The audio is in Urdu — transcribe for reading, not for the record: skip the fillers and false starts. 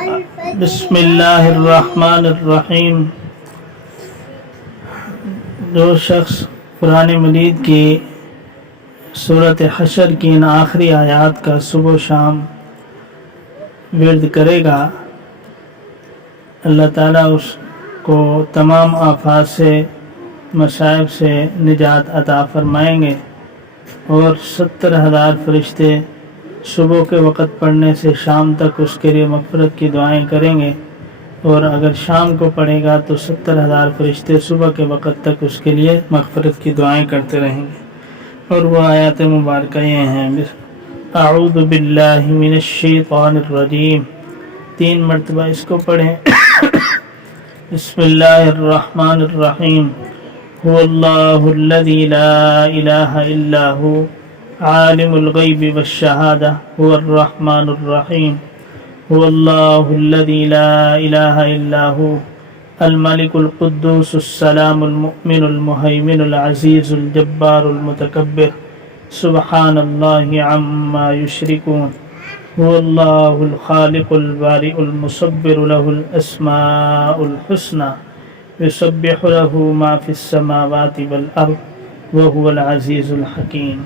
بسم اللہ الرحمن الرحیم۔ جو شخص قرآن مجید کی سورۃ حشر کی ان آخری آیات کا صبح و شام ورد کرے گا، اللہ تعالیٰ اس کو تمام آفات سے، مصائب سے نجات عطا فرمائیں گے، اور 70,000 فرشتے صبح کے وقت پڑھنے سے شام تک اس کے لیے مغفرت کی دعائیں کریں گے، اور اگر شام کو پڑھے گا تو 70,000 فرشتے صبح کے وقت تک اس کے لیے مغفرت کی دعائیں کرتے رہیں گے۔ اور وہ آیات مبارکہ یہ ہیں: اعوذ باللہ من الشیطان الرجیم، 3 مرتبہ اس کو پڑھیں۔ بسم اللہ الرحمن الرحیم۔ هو اللہ الذی لا الہ الا هو عالم الغیب والشہادہ هو الرحمن الرحیم۔ هو اللہ الذی لا الہ الا هو الملک القدوس السلام المؤمن المہیمن العزیز الجبار المتکبر سبحان اللہ عما یشرکون۔ هو اللہ الخالق البارئ المصور له الاسماء الحسنى يسبح له ما في السماوات والأرض وهو العزيز الحكيم۔